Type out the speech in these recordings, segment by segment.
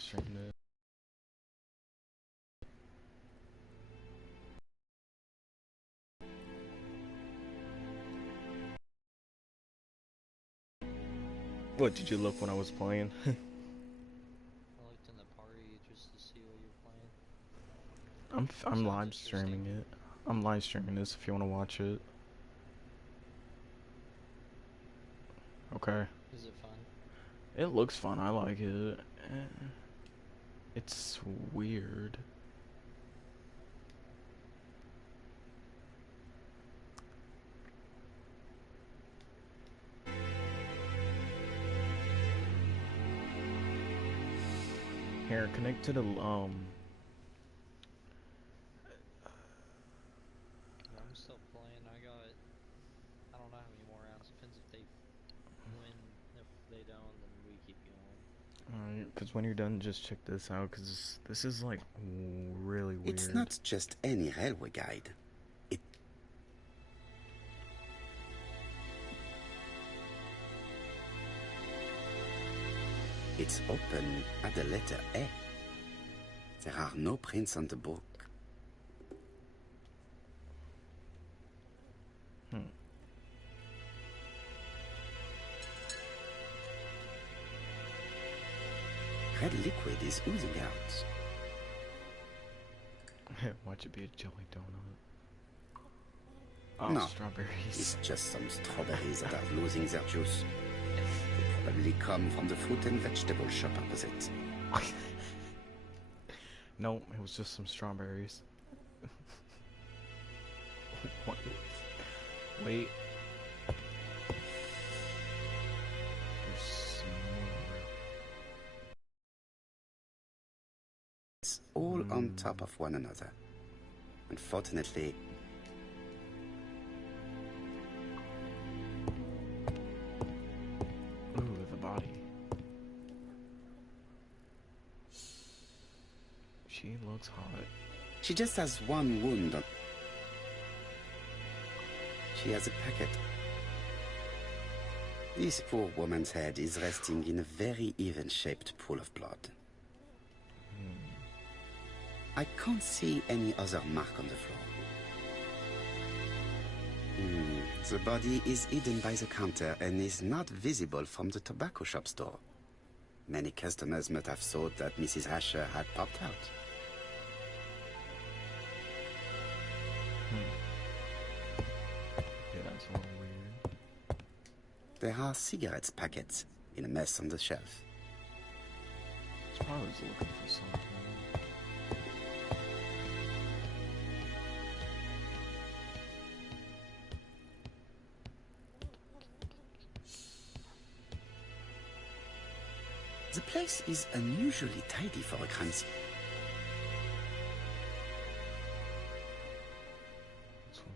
streaming it. What, did you look when I was playing? I looked in the party just to see what you're playing. I'm Sounds live streaming interesting. it. I'm live streaming this if you want to watch it. Okay. Is it fun? It looks fun. I like it. It's weird. Here, connect to the I'm still playing. I don't know how many more rounds. Depends if they win. If they don't, then we keep going. Alright, because when you're done, just check this out, because this is like really It's weird. not just any railway guide. It's open at the letter A. There are no prints on the book. Red liquid is oozing out. Watch it be a jelly donut. Oh, No, strawberries. it's just some strawberries that are losing their juice. They probably come from the fruit and vegetable shop opposite. No, it was just some strawberries. What? Wait. There's some more. It's all on top of one another. Unfortunately, Ooh, the body. She looks hot. she just has one wound on. She has a packet. This poor woman's head is resting in a very even-shaped pool of blood. I can't see any other mark on the floor. The body is hidden by the counter and is not visible from the tobacco shop's door. Many customers might have thought that Mrs. Asher had popped out. Yeah, that's a little weird. There are cigarettes packets in a mess on the shelf. She's probably was looking for something. The place is unusually tidy for a crime scene. That's one.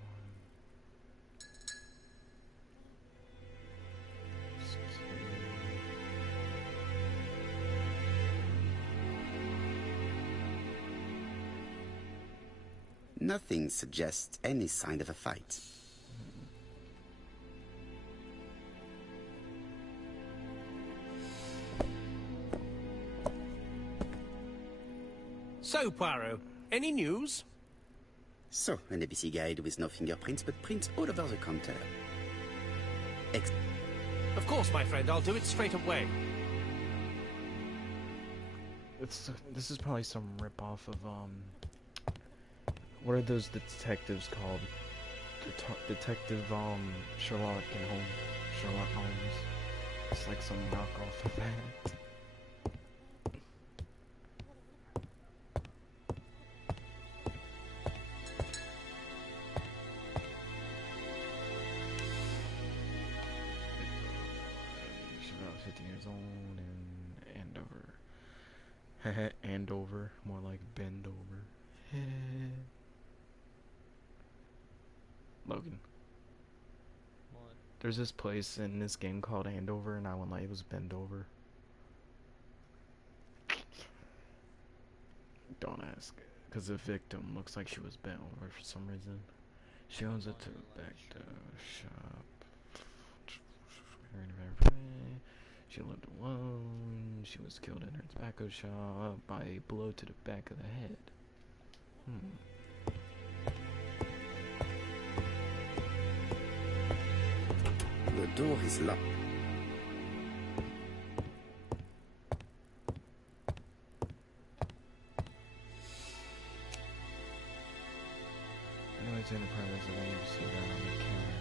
Nothing suggests any sign of a fight. So, Poirot, any news? So, an ABC guide with no fingerprints, but prints all over the counter. Of course, my friend, I'll do it straight away. This is probably some ripoff of what are those detectives called? Detective Sherlock Holmes. It's like some knockoff of that. She's about 15 years old in Andover. Andover, more like bend over. Logan. What? There's this place in this game called Andover, and I went like it was bend over. Don't ask, because the victim looks like she was bent over for some reason. She owns it to back the shop. She lived alone. She was killed in her tobacco shop by a blow to the back of the head. The door is locked. Anyways, in the progress of ABC down on the counter.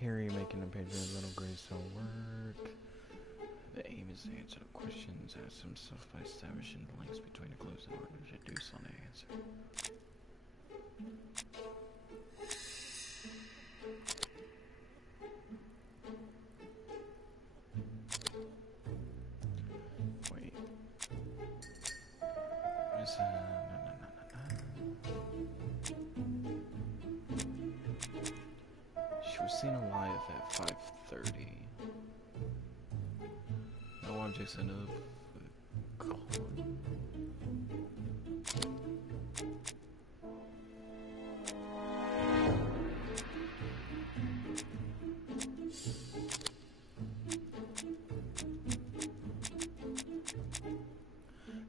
Harry making a picture of little Grace at work. The aim is to answer the questions asked himself by establishing the links between the clues in order to deduce on the answer. Wait. Is She was seen alive at 5:30. No objects in a clue.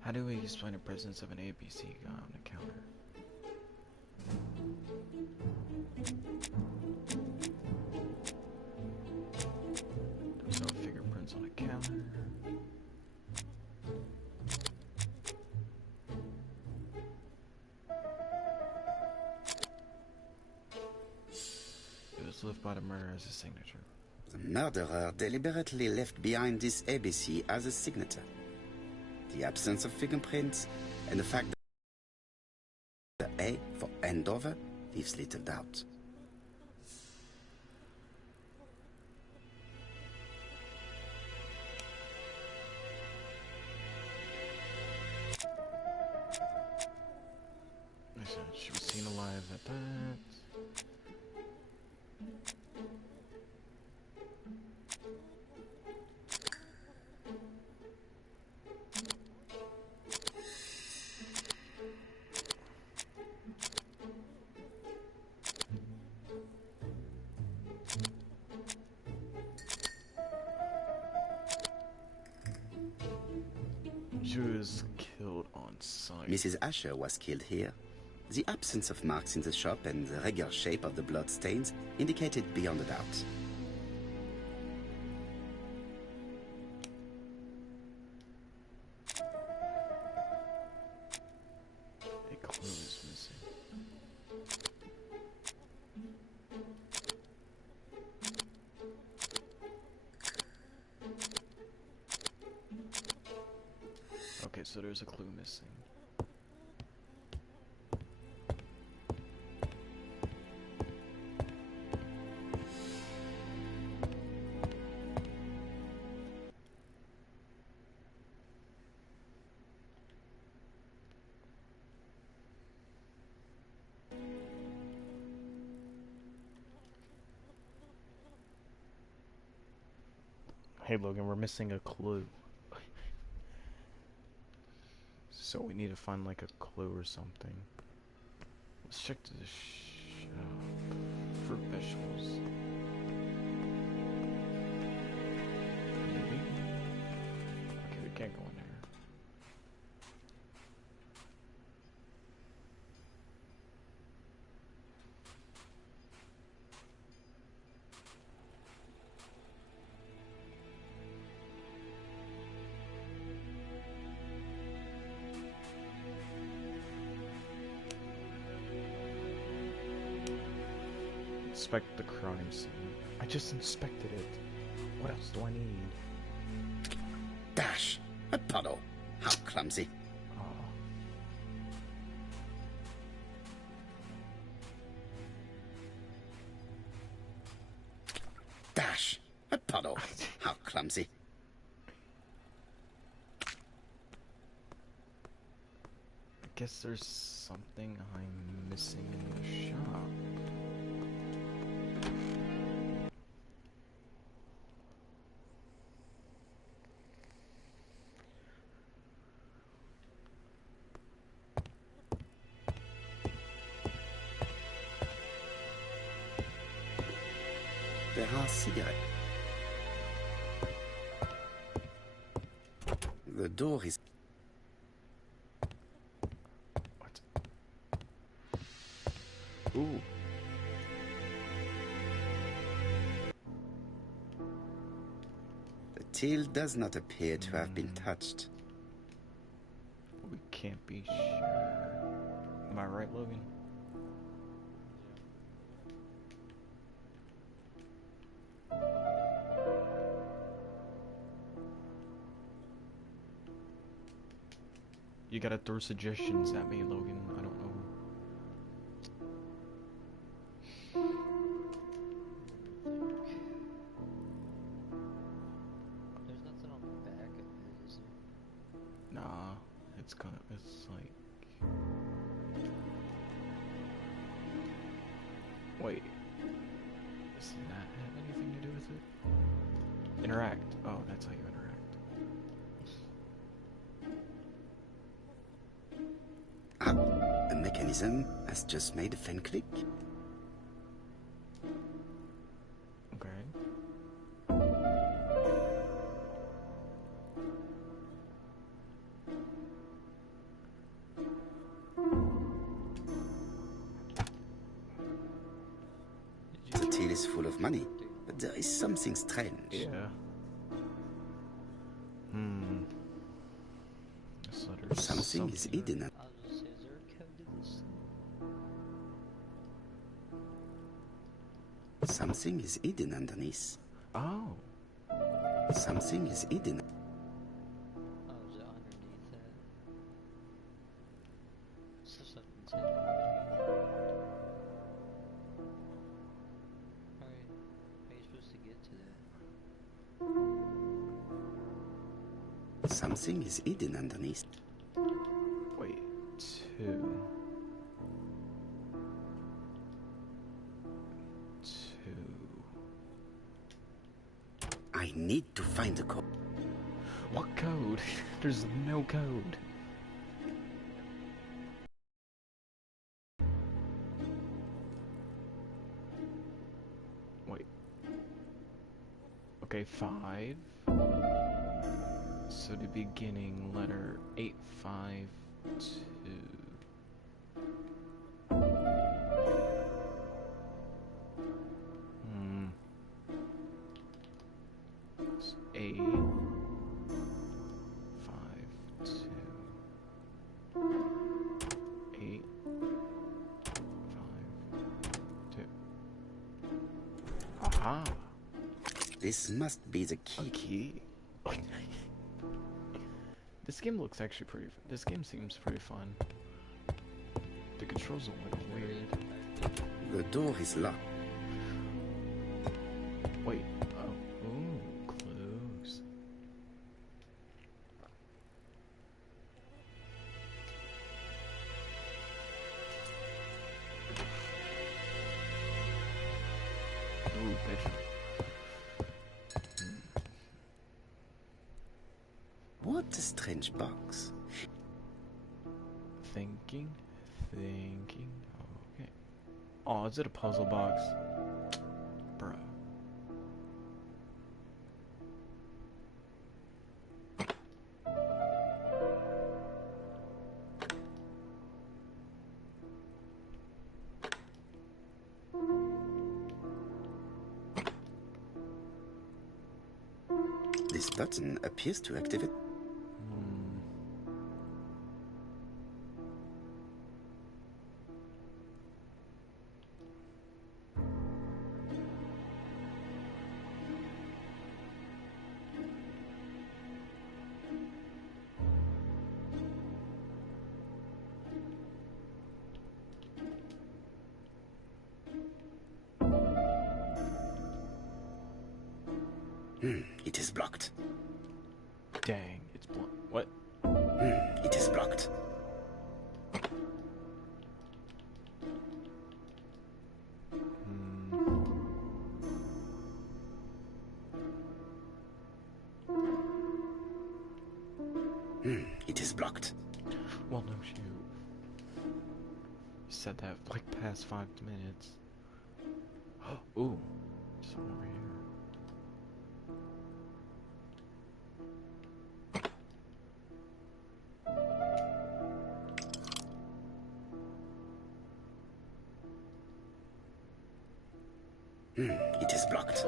How do we explain the presence of an ABC guy on the counter? There's no fingerprints on the counter. It was left by the murderer as a signature. The murderer deliberately left behind this ABC as a signature. The absence of fingerprints and the fact that the A for Andover leaves little doubt. She was seen alive at that. She was killed on site. Mrs. Asher was killed here. The absence of marks in the shop and the regular shape of the blood stains indicated beyond a doubt. A clue is missing. Okay, so there's a clue missing. Hey Logan, we're missing a clue. So we need to find like a clue or something. Let's check the shop. Fruit, vegetables. Maybe? Okay, we can't go in there. Inspect the crime scene. I just inspected it. What else do I need? Dash! A puddle! How clumsy! Oh. Dash! A puddle! How clumsy! I guess there's something I'm missing in the shop. There are cigarettes. The door is... What? Ooh. The tail does not appear to have been touched. We can't be sure. Am I right, Logan? You gotta throw suggestions at me, Logan. I don't know. There's nothing on the back of it, is there? Nah, it's like... Wait. Does that have anything to do with it? Interact. Oh, that's how you interact. The mechanism has just made a fan click. Okay. The till is full of money, but there is something strange. Yeah. So there's Something is hidden. I was gonna say, is there a code to this? Something is hidden underneath. Oh. Something is hidden. Oh, is it underneath that? So something's hidden underneath. Alright, how are you supposed to get to that? Something is hidden underneath. Wait. 2. 2. I need to find the code. What code? There's no code. Wait. Okay, 5. So the beginning letter 852. It's 8 5 2 8 5 2. Aha! This must be the A key. key. This game looks actually pretty. This game seems pretty fun. The controls are like weird. The door is locked. Wait. Oh. Ooh, clues. Ooh, bedroom. What a strange box. Thinking. Okay. Oh, is it a puzzle box? Bruh. This button appears to activate. It is blocked. Dang, it's blunt. What? It is blocked. It is blocked. Well, no shoot. You said that like past 5 minutes. Ooh, something over here. It is blocked.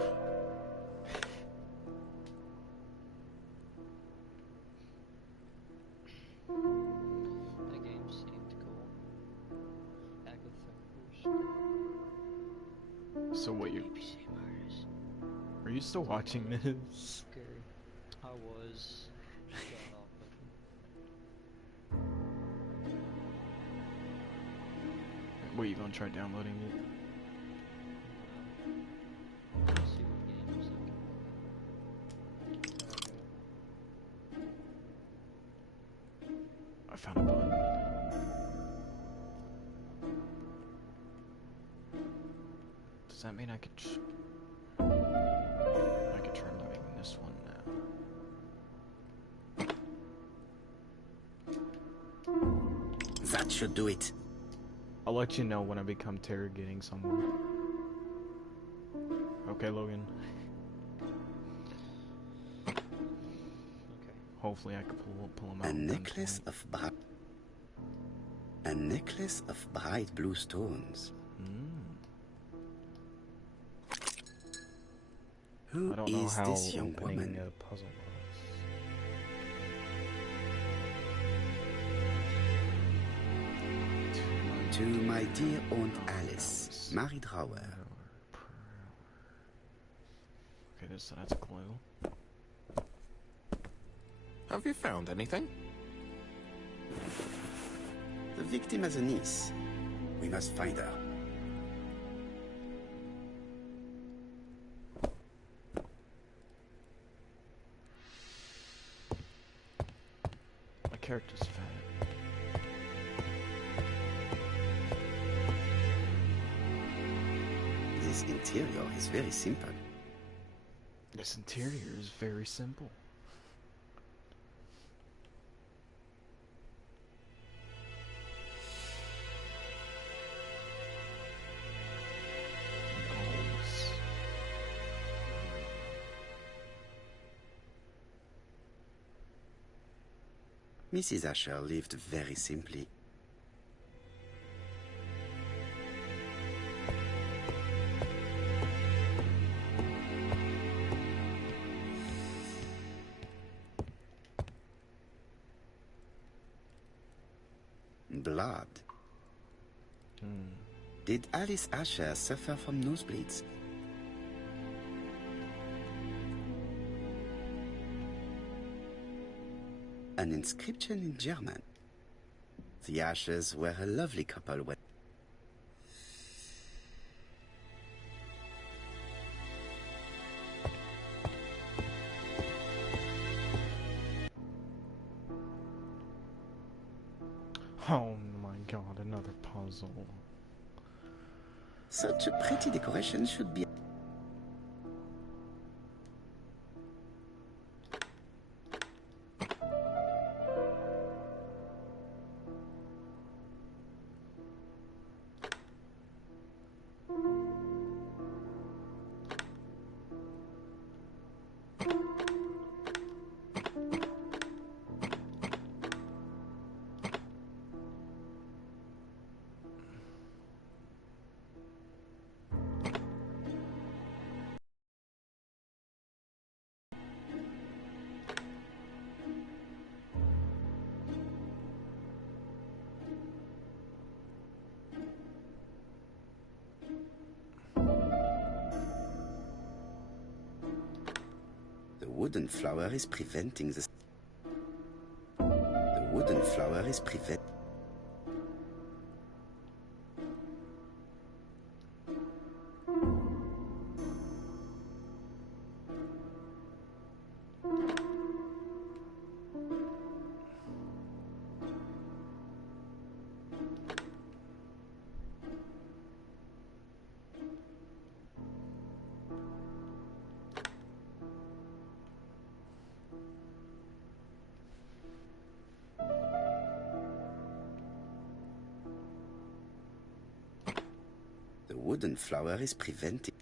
That game seemed cool. Agatha Christie So what the you ABC artist. are you still watching this? Scary. I was. Just got off of it. What, you gonna try downloading it? Let's see what games I can I found a button. Does that mean I could try moving this one now? That should do it. I'll let you know when I become interrogating someone. Okay, Logan. Okay. Hopefully I can pull him out. A at necklace gunpoint. of bright blue stones. Who I don't know is how this young opening woman? a puzzle was. To my dear Aunt Alice, Mary Drower. Okay, so that's a clue. Have you found anything? The victim has a niece. We must find her. My character's fat. This interior is very simple. This interior is very simple. Goals. Mrs. Asher lived very simply. Blood. Did Alice Asher suffer from nosebleeds? An inscription in German. The Ashers were a lovely couple when... Oh my god, another puzzle. Such a pretty decoration should be... The wooden flower is preventing the... The wooden flower is prevent... The wooden flower is preventing...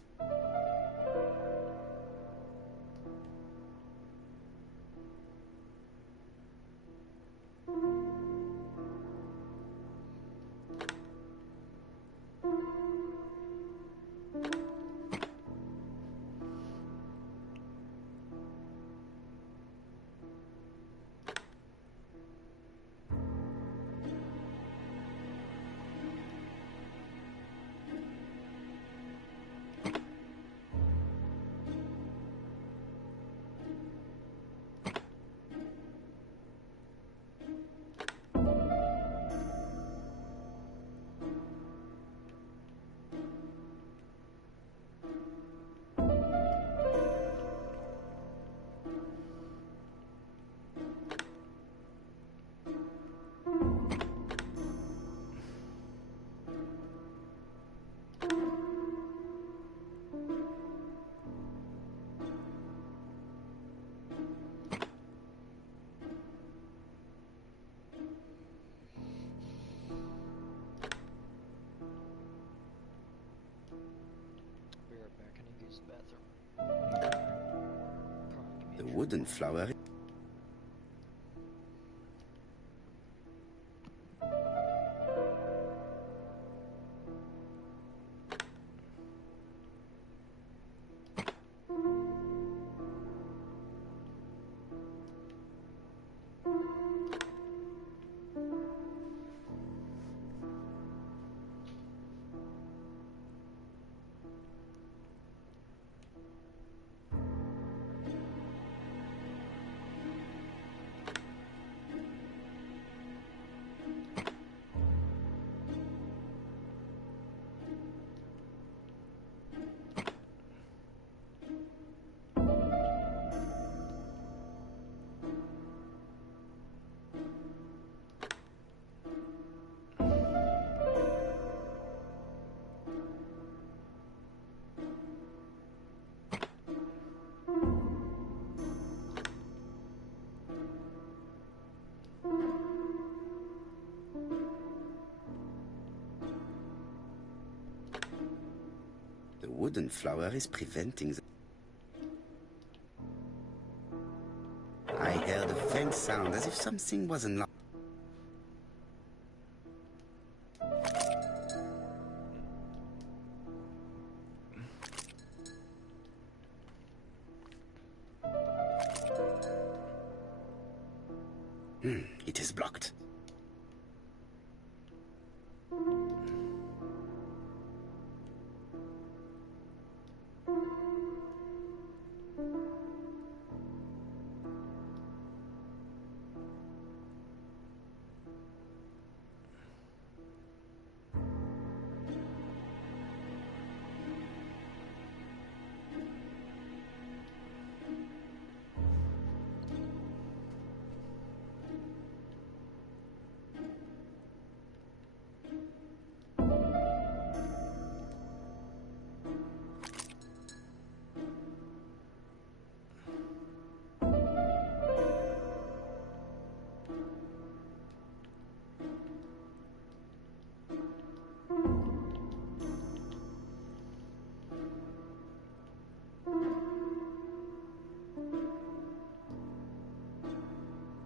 wooden flower. The wooden flower is preventing the... I heard a faint sound as if something was unlocked. It is blocked.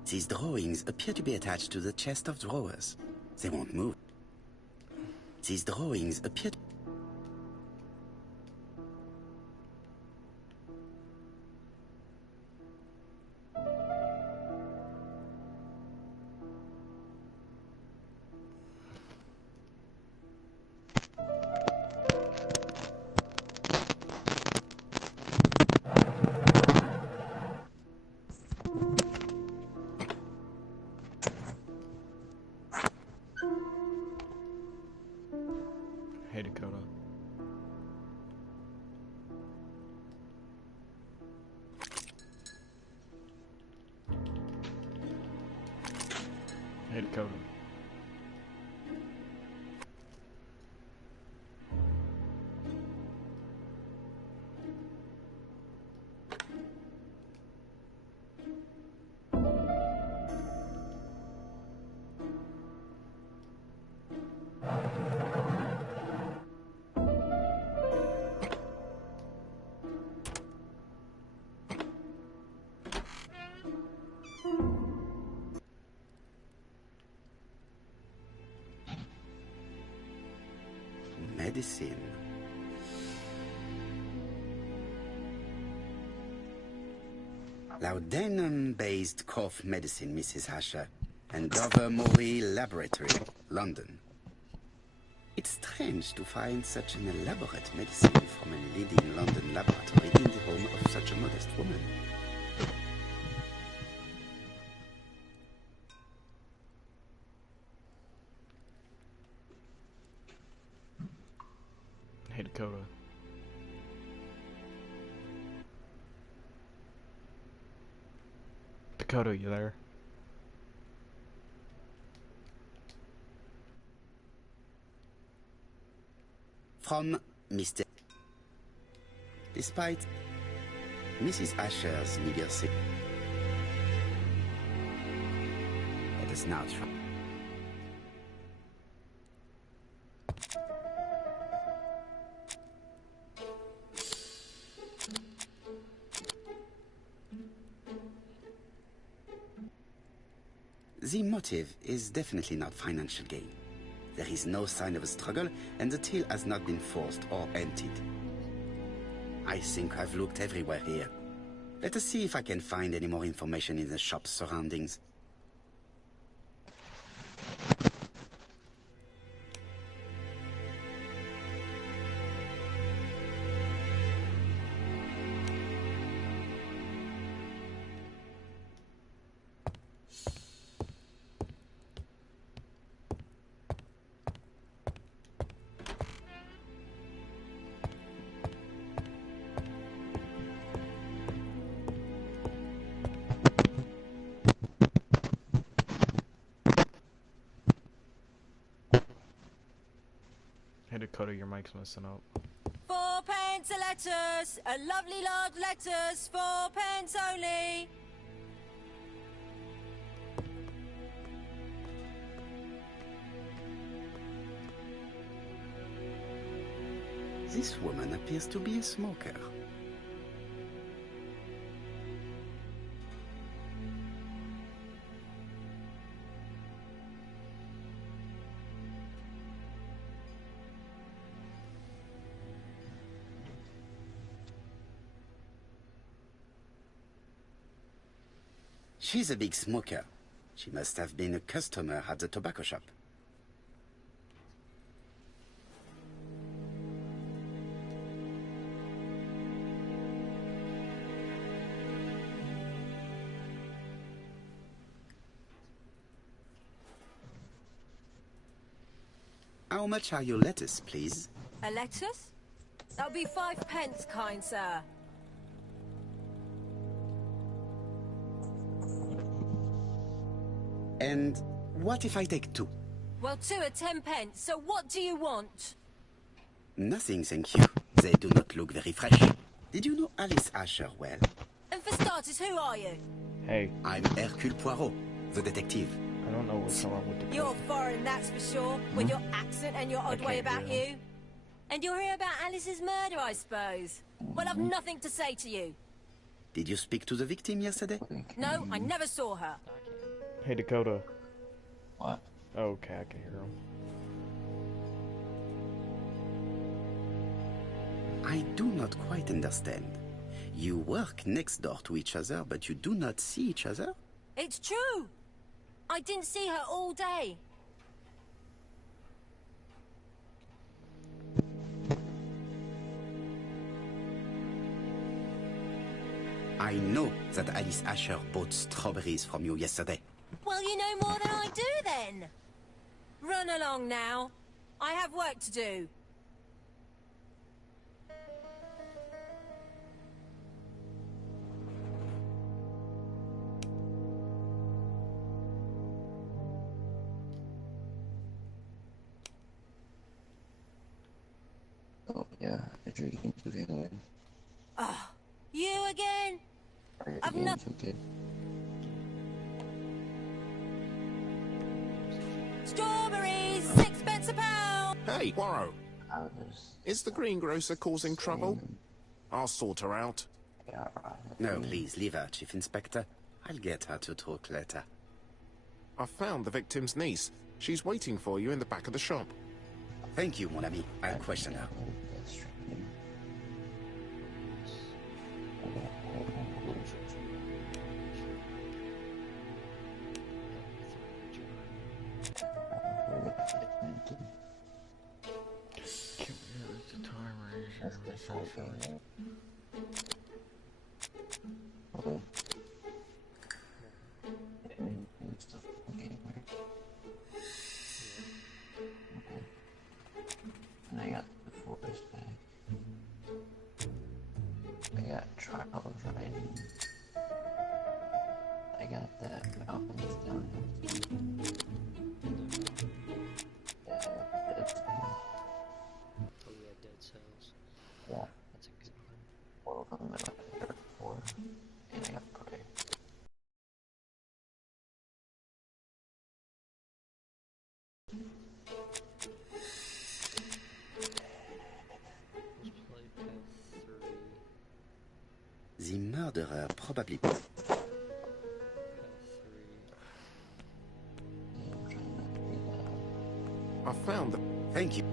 These drawings appear to be attached to the chest of drawers. They won't move. These drawings appear to... Hey, Dakota. Hey, Dakota. Medicine. Laudanum-based cough medicine, Mrs. Asher, and Dover Maury Laboratory, London. It's strange to find such an elaborate medicine from a leading London laboratory in the home of such a modest woman. Hey, Dakota. Dakota, you there? From Mr. Despite Mrs. Asher's negotiation, let us now try. The motive is definitely not financial gain. There is no sign of a struggle, and the till has not been forced or emptied. I think I've looked everywhere here. Let us see if I can find any more information in the shop's surroundings. Hey Dakota, your mic's messing up. 4p a lettuce, a lovely large lettuce, 4p only. This woman appears to be a smoker. She's a big smoker. She must have been a customer at the tobacco shop. How much are your lettuce, please? A lettuce? That'll be 5p, kind sir. And what if I take 2? Well, 2 are 10p, so what do you want? Nothing, thank you. They do not look very fresh. Did you know Alice Asher well? And for starters, who are you? Hey, I'm Hercule Poirot, the detective. I don't know what's wrong with the You're foreign, that's for sure, with your accent and your odd way can't about hear you. And you're here about Alice's murder, I suppose. Well, I've nothing to say to you. Did you speak to the victim yesterday? No, I never saw her. Hey Dakota. What? Okay, I can hear him. I do not quite understand. You work next door to each other, but you do not see each other? It's true. I didn't see her all day. I know that Alice Asher bought strawberries from you yesterday. Well, you know more than I do then. Run along now. I have work to do. Oh, yeah, I drink into the other one. Oh, you again? I've Again, not... so good. Strawberries, 6p a pound. Hey, Poirot, I was... is the greengrocer causing trouble? I'll sort her out. Yeah, No, please, leave her, Chief Inspector. I'll get her to talk later. I found the victim's niece. She's waiting for you in the back of the shop. Thank you, mon ami. I'll question her. That's true. The timer is That's the full thing. Okay. It's the full game, right? Okay. And I got the forest back. I got trials riding. I got that Malcolm's down. Yeah, that's Oh yeah, dead cells. yeah. That's a good one. All of them that I got 4. And I got prey. Let's play path 3. The murderer probably... Path 3. I found the... Thank you.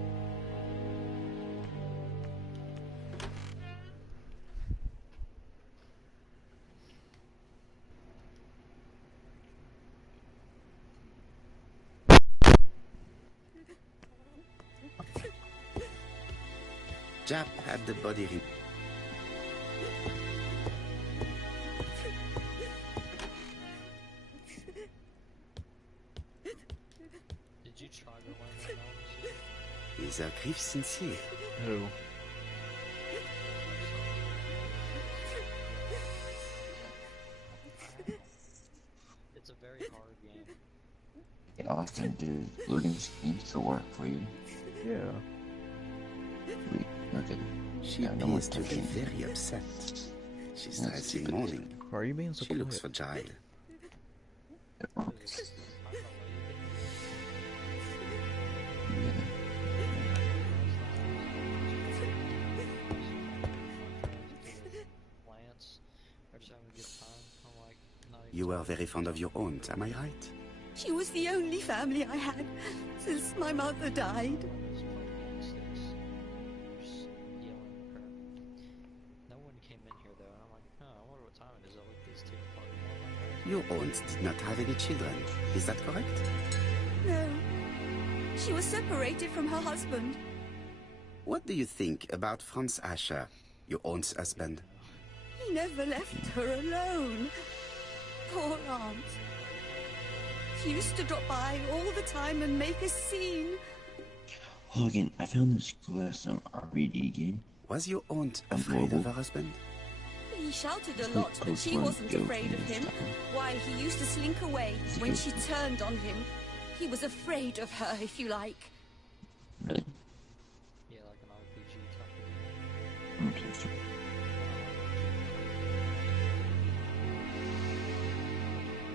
Jap had the body Did you try to learn that now? is a grief sincere. Who? It's a very hard game. It often do looting schemes to work for you. Yeah. Wait, look at She no more appears to be touching. very upset. She's dressed in mourning. Why are you being so She looks quiet? fragile. Lance, they're just having a good time. I'm like, not even You were very fond of your aunt, am I right? She was the only family I had since my mother died. No one came in here though, and I'm like, oh, I wonder what time it is. I'll look at this 2 o'clock in the morning. Your aunt did not have any children, is that correct? No. She was separated from her husband. What do you think about Franz Asher, your aunt's husband? He never left her alone. Poor aunt. She used to drop by all the time and make a scene. Logan, I found this custom RPG game. Was your aunt afraid of her husband? He shouted a lot, but she wasn't afraid of him. Why, he used to slink away when she turned on him. He was afraid of her, if you like. Really? Yeah, like an RPG type of game. Okay, so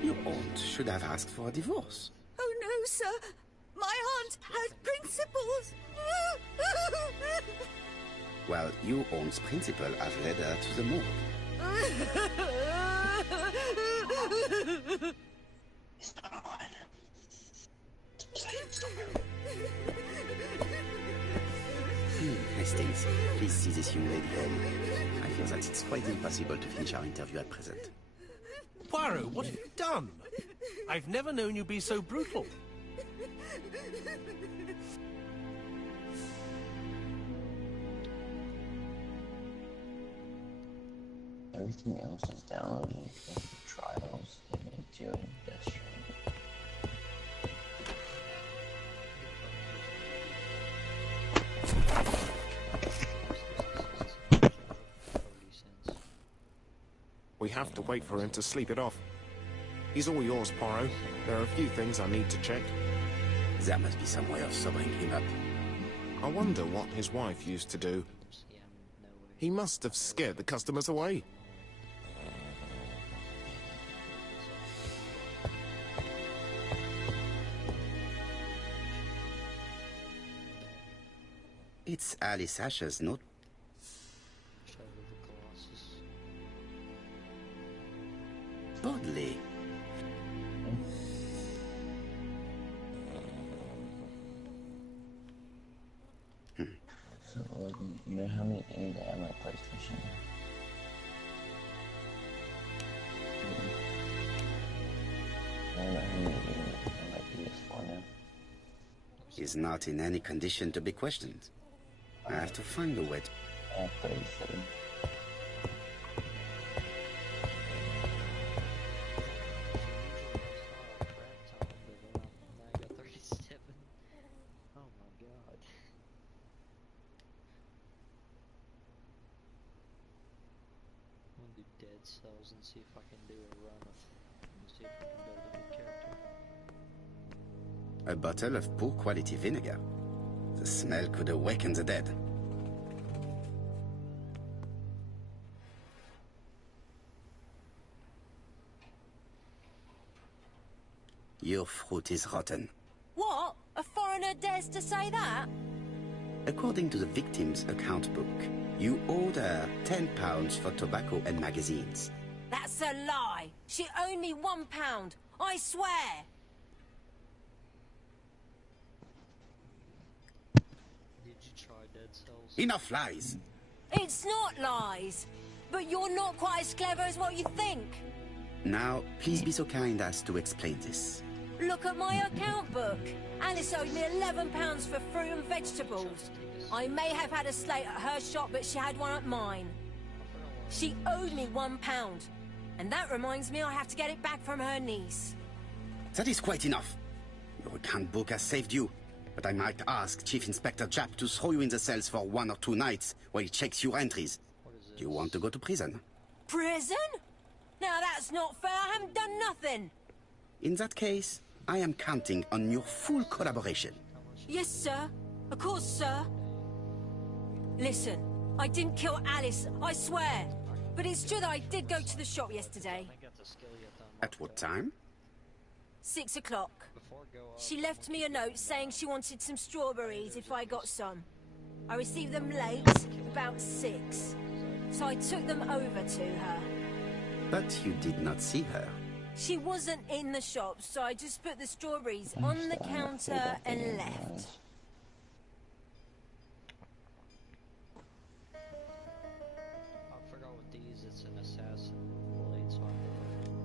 Your aunt should have asked for a divorce. Oh no, sir. My aunt has principles. Well, your aunt's principal have led her to the morgue. it's not on. Hastings, please see this young lady home. I feel that it's quite impossible to finish our interview at present. Poirot, what have you done? I've never known you be so brutal. Everything else is downloaded from trials and into industrial. We have to wait for him to sleep it off. He's all yours, Poirot. There are a few things I need to check. There must be some way of sobering him up. I wonder what his wife used to do. Yeah, no way. He must have scared the customers away. It's Alice Asher's note. Shadow of the Colossus. Bodley. So, Logan, you know how many games I have on my PlayStation? I don't know how many games I have on my PS4 now. Is not in any condition to be questioned. I have to find a way to... I have 37. I got 37. Oh my god. I'm gonna do Dead Cells and see if I can do a run of. See if I can build a good character. A bottle of poor quality vinegar. The smell could awaken the dead. Your fruit is rotten. What? A foreigner dares to say that? According to the victim's account book, you owed her £10 for tobacco and magazines. That's a lie. She owed me £1. I swear. Enough lies. It's not lies. But you're not quite as clever as what you think. Now, please be so kind as to explain this. Look at my account book. Alice owed me £11 for fruit and vegetables. I may have had a slate at her shop, but she had one at mine. She owed me £1. And that reminds me I have to get it back from her niece. That is quite enough. Your account book has saved you. But I might ask Chief Inspector Japp to throw you in the cells for 1 or 2 nights while he checks your entries. Do you want to go to prison? Prison? Now that's not fair. I haven't done nothing. In that case, I am counting on your full collaboration. Yes, sir. Of course, sir. Listen, I didn't kill Alice, I swear. But it's true that I did go to the shop yesterday. At what time? 6 o'clock. She left me a note saying she wanted some strawberries if I got some. I received them late, about 6. So I took them over to her. But you did not see her. She wasn't in the shop, so I just put the strawberries on the counter and left. I forgot what these, it's an assassin blade, so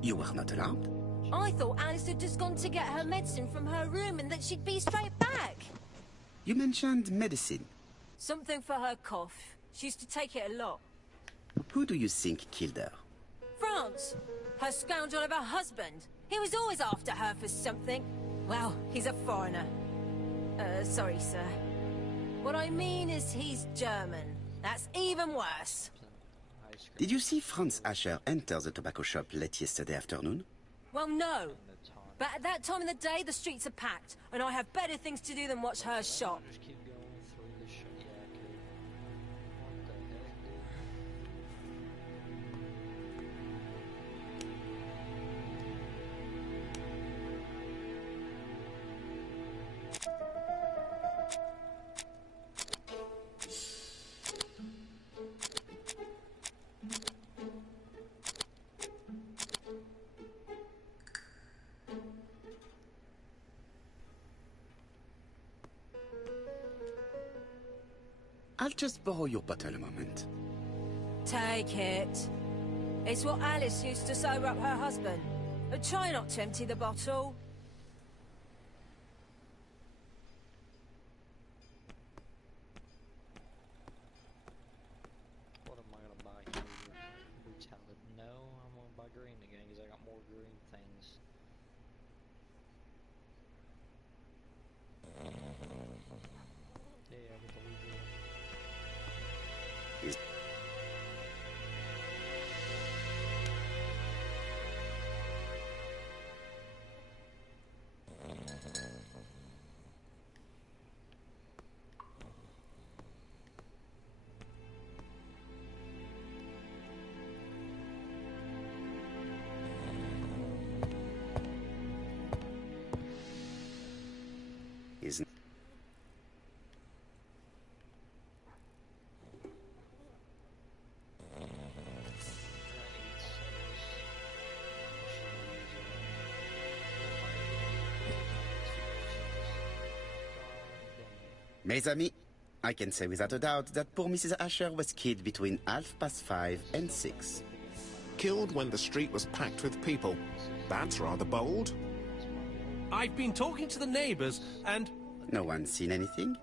You were not alarmed? I thought Alice had just gone to get her medicine from her room and that she'd be straight back. You mentioned medicine. Something for her cough. She used to take it a lot. Who do you think killed her? France. Her scoundrel of a husband. He was always after her for something. Well, he's a foreigner. Sorry, sir. What I mean is he's German. That's even worse. Did you see Franz Asher enter the tobacco shop late yesterday afternoon? Well, no. But at that time of the day, the streets are packed, and I have better things to do than watch her shop. just keep going through the shit. Yeah, cool. What the heck, dude? I'll just borrow your bottle a moment. Take it. It's what Alice used to sober up her husband. But try not to empty the bottle. What am I gonna buy here? Brutality. No, I'm gonna buy green again because I got more green things. Yeah, I get the leave it. Is- Isn't Mes amis, I can say without a doubt that poor Mrs. Asher was killed between 5:30 and 6. Killed when the street was packed with people. That's rather bold. I've been talking to the neighbors, and No one seen anything?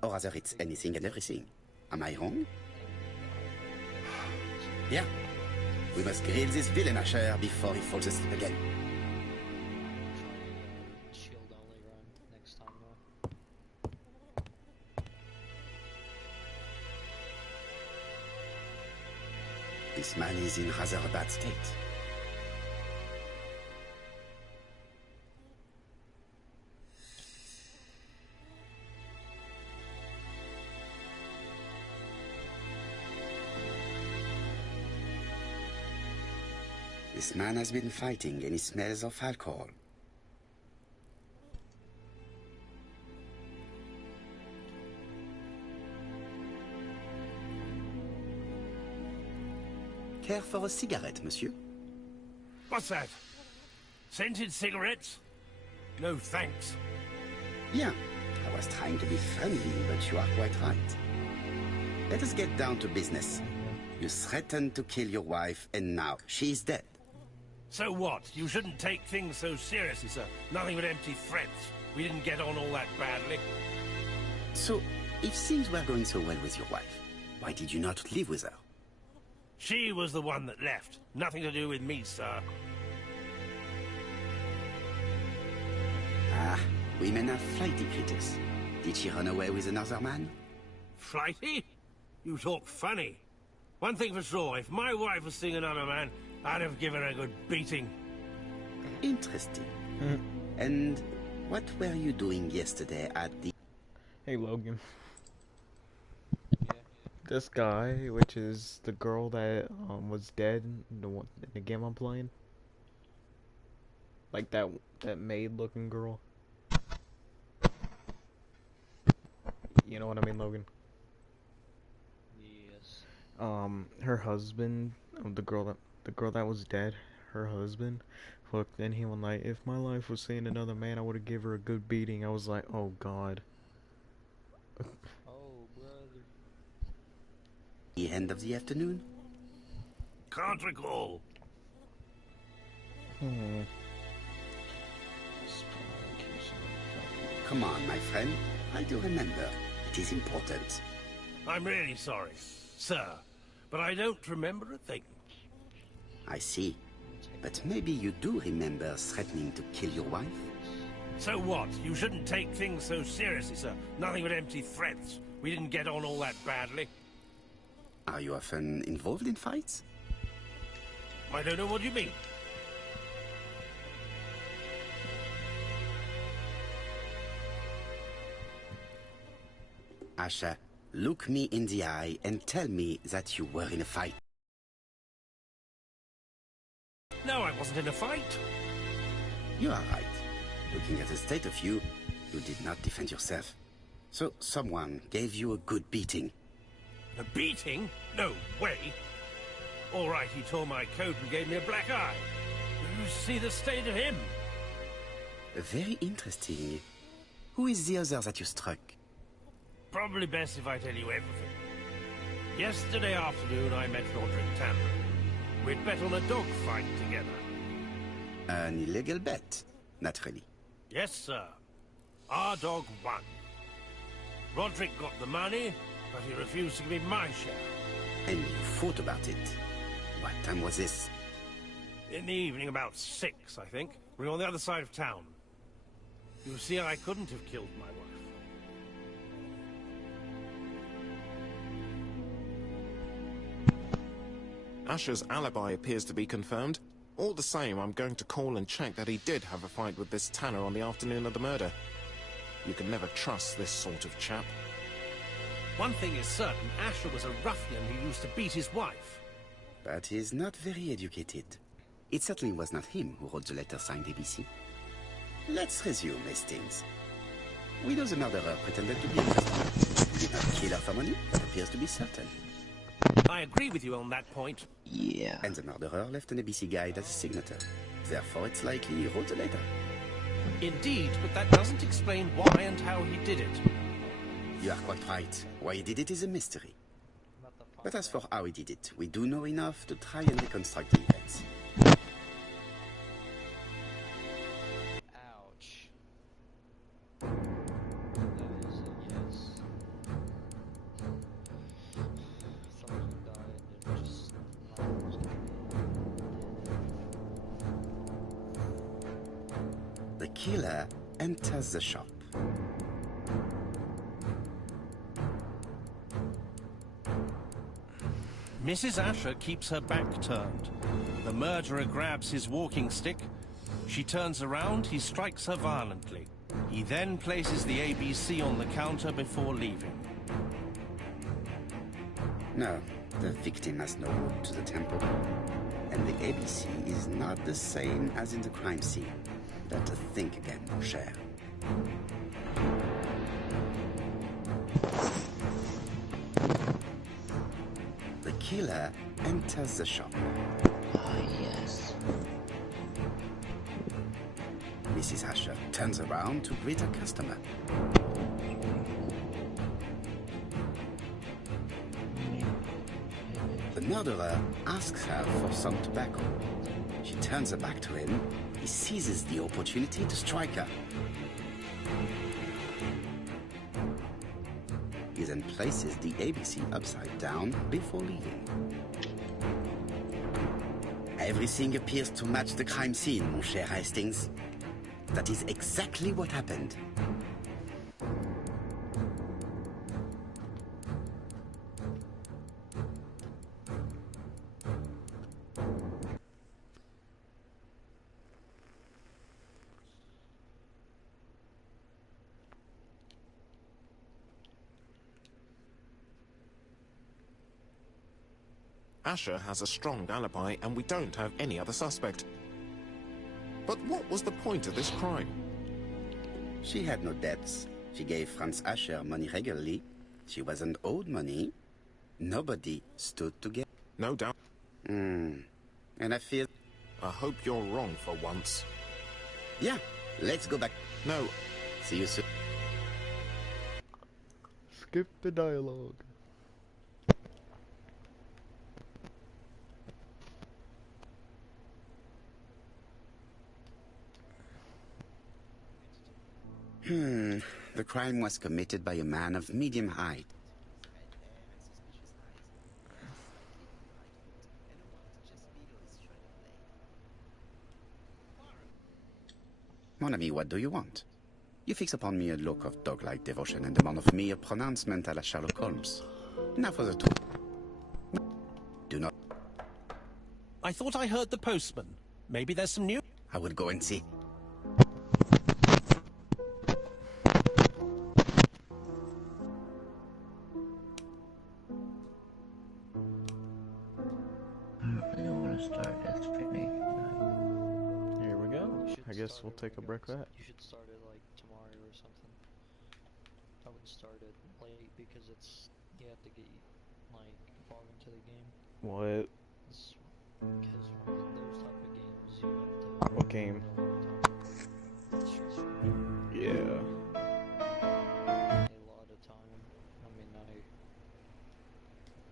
Or rather it's anything and everything. Am I wrong? Yeah. We must grill this villain Asher before he falls asleep again. Shield only run next time though. This man is in rather a bad state. This man has been fighting and he smells of alcohol. Care for a cigarette, monsieur? what's that? Scented cigarettes? No thanks. Bien. I was trying to be funny, but you are quite right. let us get down to business. You threatened to kill your wife, and now she is dead. So what? You shouldn't take things so seriously, sir. Nothing but empty threats. We didn't get on all that badly. So, if things were going so well with your wife, why did you not live with her? She was the one that left. Nothing to do with me, sir. Ah, women are flighty creatures. Did she run away with another man? Flighty? You talk funny. One thing for sure, if my wife was seeing another man, I'd have given her a good beating. Interesting. And what were you doing yesterday at the... Hey, Logan. Yeah. This guy, which is the girl that was dead in the game I'm playing. Like that maid-looking girl. You know what I mean, Logan? Yes. Her husband, the girl that was dead, her husband, looked in him one night. If my life was seeing another man, I would have give her a good beating. I was like, oh God. Oh, brother. The end of the afternoon? Can't recall. Come on, my friend. I do remember. It is important. I'm really sorry, sir, but I don't remember a thing. I see. But maybe you do remember threatening to kill your wife? So what? You shouldn't take things so seriously, sir. Nothing but empty threats. We didn't get on all that badly. Are you often involved in fights? I don't know what you mean. Asha, look me in the eye and tell me that you were in a fight. No, I wasn't in a fight. You are right. Looking at the state of you, you did not defend yourself. So someone gave you a good beating. A beating? No way. All right, he tore my coat and gave me a black eye. You see the state of him? Very interesting. Who is the other that you struck? Probably best if I tell you everything. Yesterday afternoon, I met Roderick Tanner. We'd bet on a dog fight together. An illegal bet, naturally. Yes, sir. Our dog won. Roderick got the money, but he refused to give me my share. And you fought about it. What time was this? In the evening, about 6, I think. We were on the other side of town. You see, I couldn't have killed my wife. Asher's alibi appears to be confirmed. All the same, I'm going to call and check that he did have a fight with this Tanner on the afternoon of the murder. You can never trust this sort of chap. One thing is certain, Asher was a ruffian who used to beat his wife. But he's not very educated. It certainly was not him who wrote the letter signed ABC. Let's resume, Hastings. We know the murderer pretended to be a customer. He did not kill her for money, that appears to be certain. I agree with you on that point. Yeah. And the murderer left an ABC guide as a signature. Therefore, it's likely he wrote the letter. Indeed, but that doesn't explain why and how he did it. You are quite right. Why he did it is a mystery. But as for how he did it, we do know enough to try and reconstruct the events. Ouch. That is a yes. I thought he died and just The killer enters the shop. Mrs. Asher keeps her back turned. The murderer grabs his walking stick. She turns around, he strikes her violently. He then places the ABC on the counter before leaving. No, the victim has no route to the temple. And the ABC is not the same as in the crime scene. Better think again, mon cher. The killer enters the shop. Ah, yes. Mrs. Asher turns around to greet her customer. murderer asks her for some tobacco. She turns her back to him. He seizes the opportunity to strike her. He then places the ABC upside down before leaving. Everything appears to match the crime scene, mon cher Hastings. That is exactly what happened. Asher has a strong alibi, and we don't have any other suspect. But what was the point of this crime? She had no debts. She gave Franz Asher money regularly. She wasn't owed money. Nobody stood to get. No doubt. And I feel... I hope you're wrong for once. Yeah, let's go back. No. See you soon. Skip the dialogue. The crime was committed by a man of medium height. Mon ami, what do you want? You fix upon me a look of dog-like devotion and demand of me a pronouncement à la Sherlock Holmes. Now for the two. Do not... I thought I heard the postman. Maybe there's some news. I will go and see. Here we go. I guess we'll take a break for that. You should start it like tomorrow or something. I would start it late because it's you have to get like far into the game. What? Because those type of games you have to. What game?